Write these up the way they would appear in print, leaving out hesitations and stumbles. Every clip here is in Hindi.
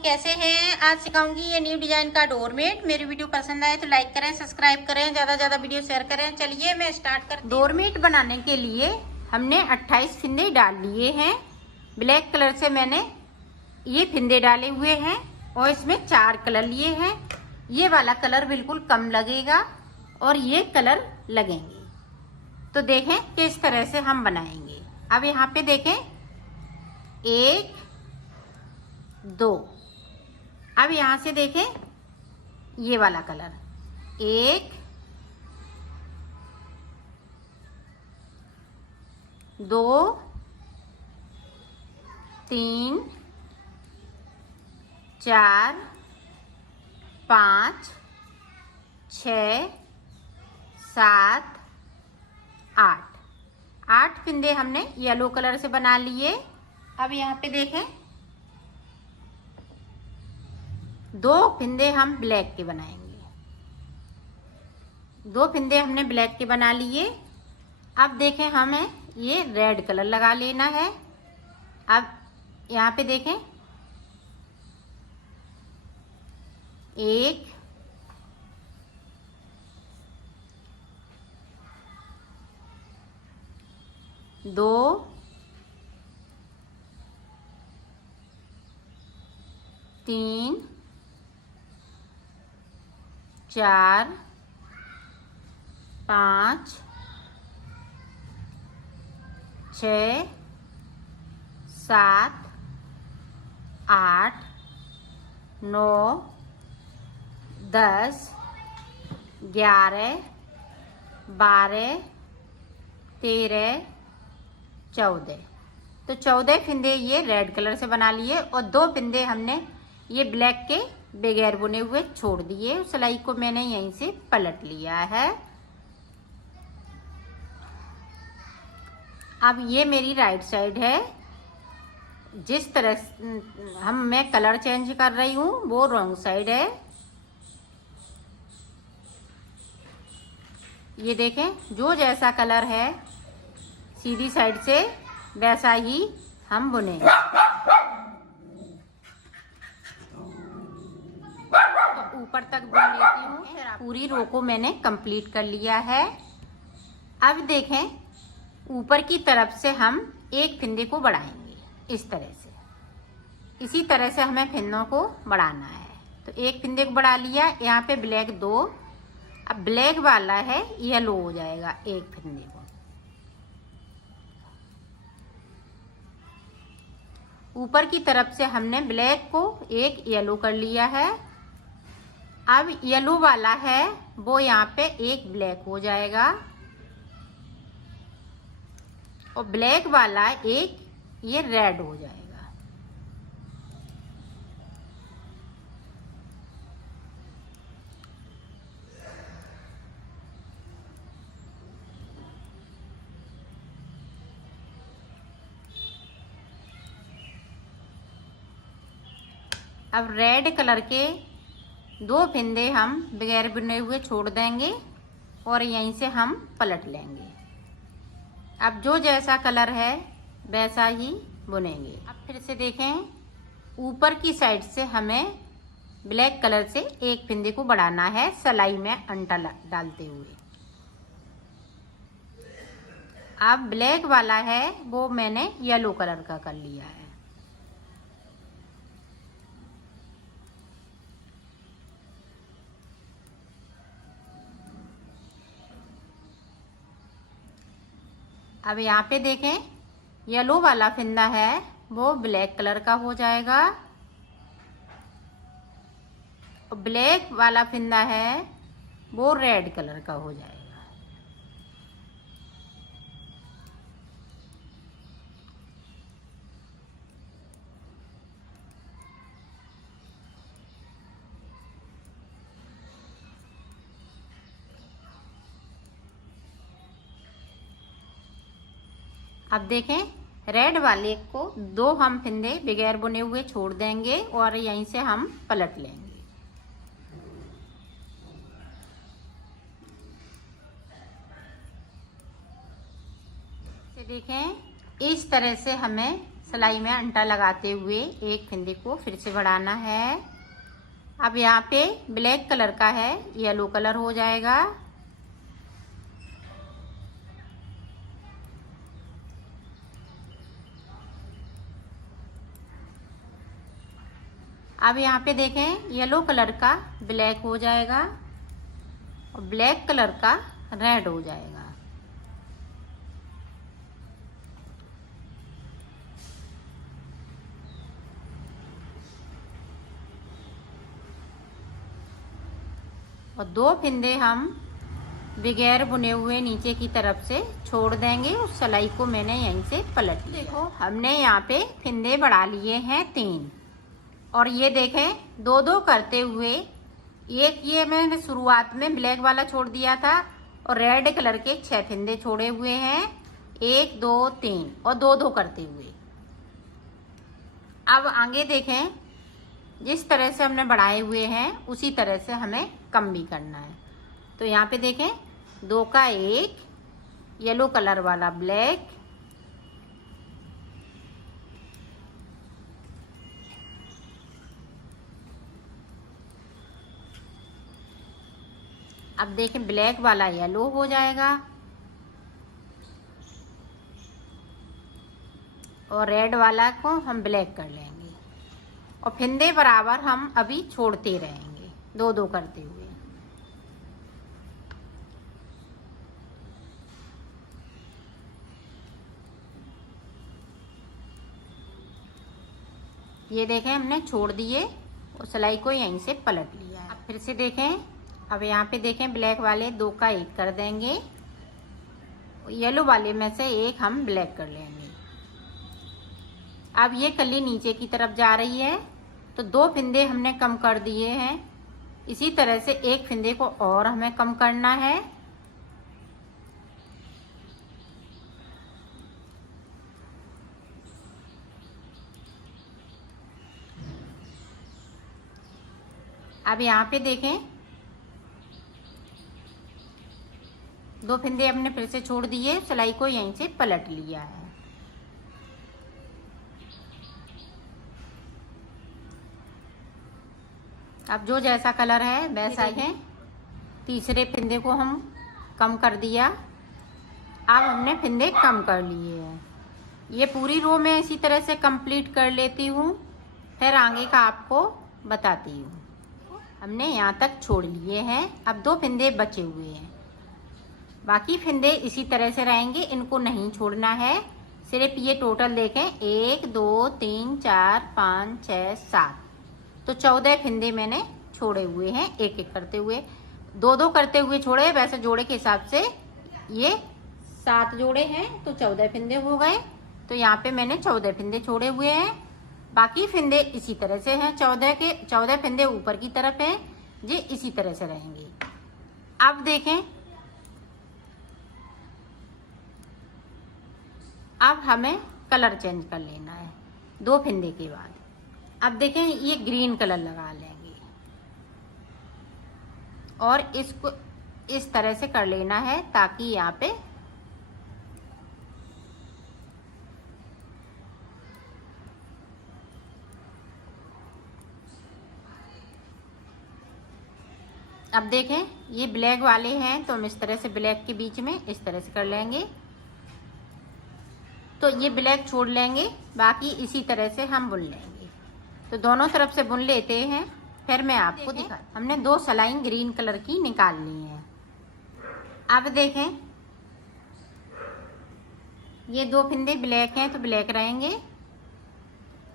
लोग कैसे हैं। आज सिखाऊंगी ये न्यू डिजाइन का डोरमेट। मेरी वीडियो पसंद आए तो लाइक करें, सब्सक्राइब करें, ज्यादा वीडियो शेयर करें। चलिए मैं स्टार्ट करती हूं। डोरमेट बनाने के लिए हमने 28 फिंदे डाल लिए हैं। ब्लैक कलर से मैंने ये फिंदे डाले हुए हैं और इसमें 4 कलर लिए हैं। ये वाला कलर बिल्कुल कम लगेगा और ये कलर लगेंगे। तो देखें किस तरह से हम बनाएंगे। अब यहाँ पे देखें 1 2। अब यहां से देखें ये वाला कलर 1 2 3 4 5 6 7 8 फिंदे हमने येलो कलर से बना लिए। अब यहाँ पे देखें 2 फिंदे हम ब्लैक के बनाएंगे। 2 फिंदे हमने ब्लैक के बना लिए। अब देखें हमें ये रेड कलर लगा लेना है। अब यहाँ पे देखें 1 2 3 4 5 6 7 8 9 10 11 12 13 14। तो 14 फिंदे ये रेड कलर से बना लिए और 2 फिंदे हमने ये ब्लैक के बगैर बुने हुए छोड़ दिए। सिलाई को मैंने यहीं से पलट लिया है। अब ये मेरी राइट साइड है। जिस तरह मैं कलर चेंज कर रही हूँ वो रॉन्ग साइड है। ये देखें जो जैसा कलर है सीधी साइड से वैसा ही हम बुनेंगे। तो ऊपर तक बुन लेती हूँ। पूरी रो को मैंने कंप्लीट कर लिया है। अब देखें ऊपर की तरफ से हम एक फिंदे को बढ़ाएंगे इस तरह से। इसी तरह से हमें फिंदों को बढ़ाना है। तो एक फिंदे को बढ़ा लिया। यहाँ पे ब्लैक 2। अब ब्लैक वाला है येलो हो जाएगा एक फिंदे को। ऊपर की तरफ से हमने ब्लैक को एक येलो कर लिया है। अब येलो वाला है वो यहाँ पे एक ब्लैक हो जाएगा और ब्लैक वाला एक ये रेड हो जाएगा। अब रेड कलर के 2 फिंदे हम बगैर बुने हुए छोड़ देंगे और यहीं से हम पलट लेंगे। अब जो जैसा कलर है वैसा ही बुनेंगे। अब फिर से देखें ऊपर की साइड से हमें ब्लैक कलर से एक फिंदे को बढ़ाना है सिलाई में अंटा डालते हुए। अब ब्लैक वाला है वो मैंने येलो कलर का कर लिया है। अब यहाँ पे देखें येलो वाला फिंदा है वो ब्लैक कलर का हो जाएगा और ब्लैक वाला फिंदा है वो रेड कलर का हो जाएगा। अब देखें रेड वाले को 2 हम फिंदे बगैर बुने हुए छोड़ देंगे और यहीं से हम पलट लेंगे। देखें इस तरह से हमें सिलाई में अंटा लगाते हुए एक फंदे को फिर से बढ़ाना है। अब यहाँ पे ब्लैक कलर का है, येलो कलर हो जाएगा। अब यहाँ पे देखें येलो कलर का ब्लैक हो जाएगा और ब्लैक कलर का रेड हो जाएगा। और 2 फिंदे हम बगैर बुने हुए नीचे की तरफ से छोड़ देंगे। उस सिलाई को मैंने यहीं से पलट लिया। देखो हमने यहाँ पे फिंदे बढ़ा लिए हैं 3 और ये देखें 2-2 करते हुए एक ये मैंने शुरुआत में ब्लैक वाला छोड़ दिया था और रेड कलर के 6 फिंदे छोड़े हुए हैं, 1 2 3 और 2-2 करते हुए। अब आगे देखें जिस तरह से हमने बढ़ाए हुए हैं उसी तरह से हमें कम भी करना है। तो यहाँ पे देखें 2 का 1 येलो कलर वाला ब्लैक, अब देखें ब्लैक वाला येलो हो जाएगा और रेड वाला को हम ब्लैक कर लेंगे और फिंदे बराबर हम अभी छोड़ते रहेंगे 2-2 करते हुए। ये देखें हमने छोड़ दिए और सिलाई को यहीं से पलट लिया। अब फिर से देखें, अब यहाँ पे देखें ब्लैक वाले 2 का 1 कर देंगे, येलो वाले में से 1 हम ब्लैक कर लेंगे। अब ये कली नीचे की तरफ जा रही है तो 2 फिंदे हमने कम कर दिए हैं। इसी तरह से 1 फिंदे को और हमें कम करना है। अब यहाँ पे देखें 2 फिंदे हमने फिर से छोड़ दिए, सिलाई को यहीं से पलट लिया है। अब जो जैसा कलर है वैसा ही है। तीसरे फिंदे को हम कम कर दिया। अब हमने फिंदे कम कर लिए हैं। ये पूरी रो में इसी तरह से कंप्लीट कर लेती हूँ, फिर आगे का आपको बताती हूँ। हमने यहाँ तक छोड़ लिए हैं। अब 2 फिंदे बचे हुए हैं, बाकी फिंदे इसी तरह से रहेंगे, इनको नहीं छोड़ना है। सिर्फ ये टोटल देखें 1 2 3 4 5 6 7, तो 14 फिंदे मैंने छोड़े हुए हैं। 1-1 करते हुए 2-2 करते हुए छोड़े, वैसे जोड़े के हिसाब से ये 7 जोड़े हैं तो 14 फिंदे हो गए। तो यहाँ पे मैंने 14 फिंदे छोड़े हुए हैं, बाकी फिंदे इसी तरह से हैं। 14 फिंदे ऊपर की तरफ हैं, ये इसी तरह से रहेंगे। अब देखें, अब हमें कलर चेंज कर लेना है 2 फिंदे के बाद। अब देखें ये ग्रीन कलर लगा लेंगे और इसको इस तरह से कर लेना है ताकि यहाँ पे अब देखें ये ब्लैक वाले हैं तो हम इस तरह से ब्लैक के बीच में इस तरह से कर लेंगे। तो ये ब्लैक छोड़ लेंगे, बाकी इसी तरह से हम बुन लेंगे। तो दोनों तरफ से बुन लेते हैं, फिर मैं आपको दिखा। हमने 2 सिलाई ग्रीन कलर की निकाल ली है। अब देखें ये 2 फिंदे ब्लैक हैं तो ब्लैक रहेंगे।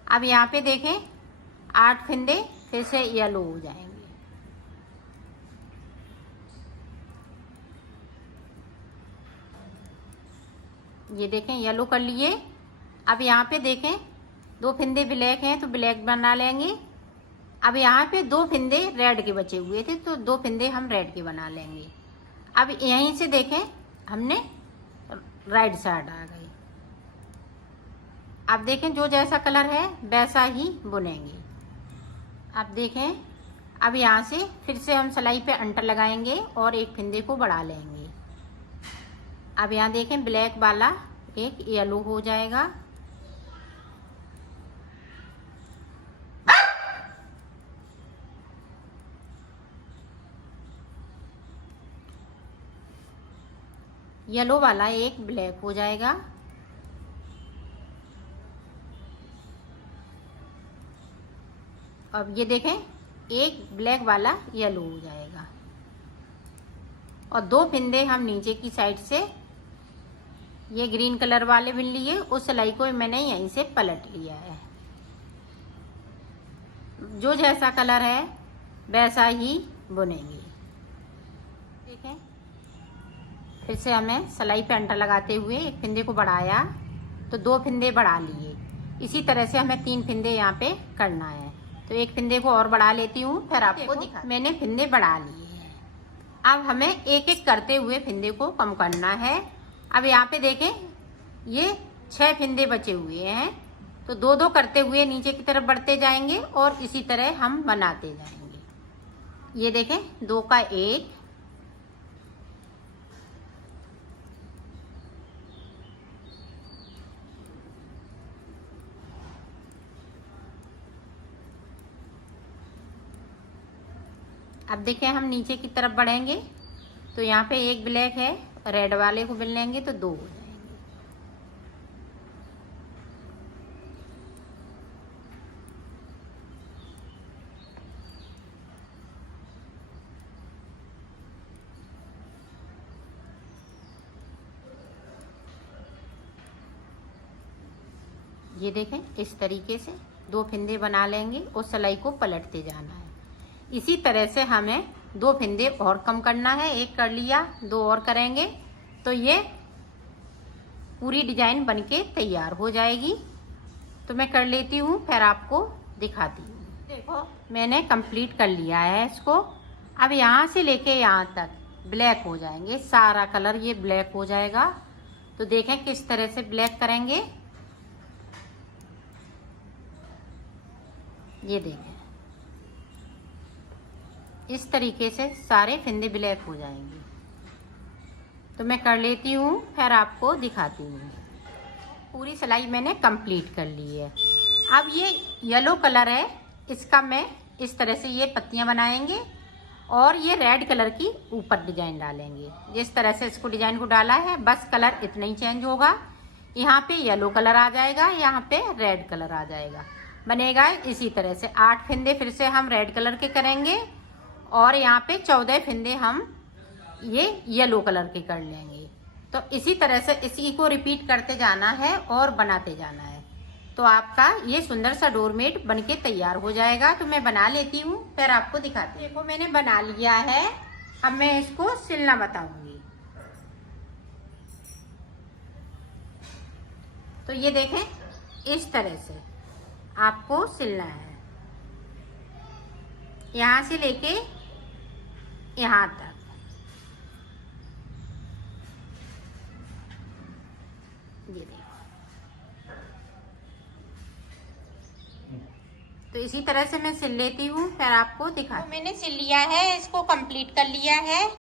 अब यहाँ पे देखें 8 फिंदे फिर से येलो हो जाएंगे। ये देखें येलो कर लिए। अब यहाँ पे देखें 2 फिंदे ब्लैक हैं तो ब्लैक बना लेंगे। अब यहाँ पे 2 फिंदे रेड के बचे हुए थे तो 2 फिंदे हम रेड के बना लेंगे। अब यहीं से देखें हमने राइट साइड आ गए। अब देखें जो जैसा कलर है वैसा ही बुनेंगे। अब देखें अब यहाँ से फिर से हम सिलाई पे अंटर लगाएंगे और एक फिंदे को बढ़ा लेंगे। अब यहाँ देखें ब्लैक वाला एक येलो हो जाएगा येलो वाला एक ब्लैक हो जाएगा। अब ये देखें, एक ब्लैक वाला येलो हो जाएगा। और 2 फिंदे हम नीचे की साइड से ये ग्रीन कलर वाले बुन लिए। उस सिलाई को मैंने यहीं से पलट लिया है। जो जैसा कलर है वैसा ही बुनेंगे। देखें, फिर से हमें सिलाई पे अंटा लगाते हुए एक फिंदे को बढ़ाया तो 2 फिंदे बढ़ा लिए। इसी तरह से हमें 3 फिंदे यहाँ पे करना है। तो एक फिंदे को और बढ़ा लेती हूँ, फिर आपको दिखा। मैंने फिंदे बढ़ा लिए हैं। अब हमें एक एक करते हुए फिंदे को कम करना है। अब यहाँ पे देखें, ये 6 फिंदे बचे हुए हैं। तो 2-2 करते हुए नीचे की तरफ बढ़ते जाएंगे और इसी तरह हम बनाते जाएंगे। ये देखें, 2 का 1, अब देखें हम नीचे की तरफ बढ़ेंगे तो यहाँ पे एक ब्लैक है, रेड वाले को बिन लेंगे तो 2 हो जाएंगे। ये देखें, इस तरीके से 2 फिंदे बना लेंगे और सिलाई को पलटते जाना है। इसी तरह से हमें 2 फिंदे और कम करना है। एक कर लिया, 2 और करेंगे तो ये पूरी डिजाइन बनके तैयार हो जाएगी। तो मैं कर लेती हूँ, फिर आपको दिखाती हूँ। देखो, मैंने कंप्लीट कर लिया है इसको। अब यहाँ से लेके यहाँ तक ब्लैक हो जाएंगे, सारा कलर ये ब्लैक हो जाएगा। तो देखें किस तरह से ब्लैक करेंगे। ये देखें, इस तरीके से सारे फिंदे ब्लैक हो जाएंगे। तो मैं कर लेती हूँ, फिर आपको दिखाती हूँ। पूरी सिलाई मैंने कंप्लीट कर ली है। अब ये येलो कलर है, इसका मैं इस तरह से ये पत्तियां बनाएंगे और ये रेड कलर की ऊपर डिजाइन डालेंगे। जिस तरह से इसको डिजाइन को डाला है, बस कलर इतना ही चेंज होगा। यहाँ पे येलो कलर आ जाएगा, यहाँ पे रेड कलर आ जाएगा। बनेगा इसी तरह से 8 फिंदे फिर से हम रेड कलर के करेंगे और यहाँ पे 14 फिंदे हम ये येलो कलर के कर लेंगे। तो इसी तरह से इसी को रिपीट करते जाना है और बनाते जाना है। तो आपका ये सुंदर सा डोरमेट बनके तैयार हो जाएगा। तो मैं बना लेती हूँ, फिर आपको दिखाती हूँ। देखो, मैंने बना लिया है। अब मैं इसको सिलना बताऊंगी। तो ये देखें, इस तरह से आपको सिलना है, यहाँ से लेके यहाँ तक। ये देखो, तो इसी तरह से मैं सिल लेती हूँ, फिर आपको दिखा। तो मैंने सिल लिया है, इसको कंप्लीट कर लिया है।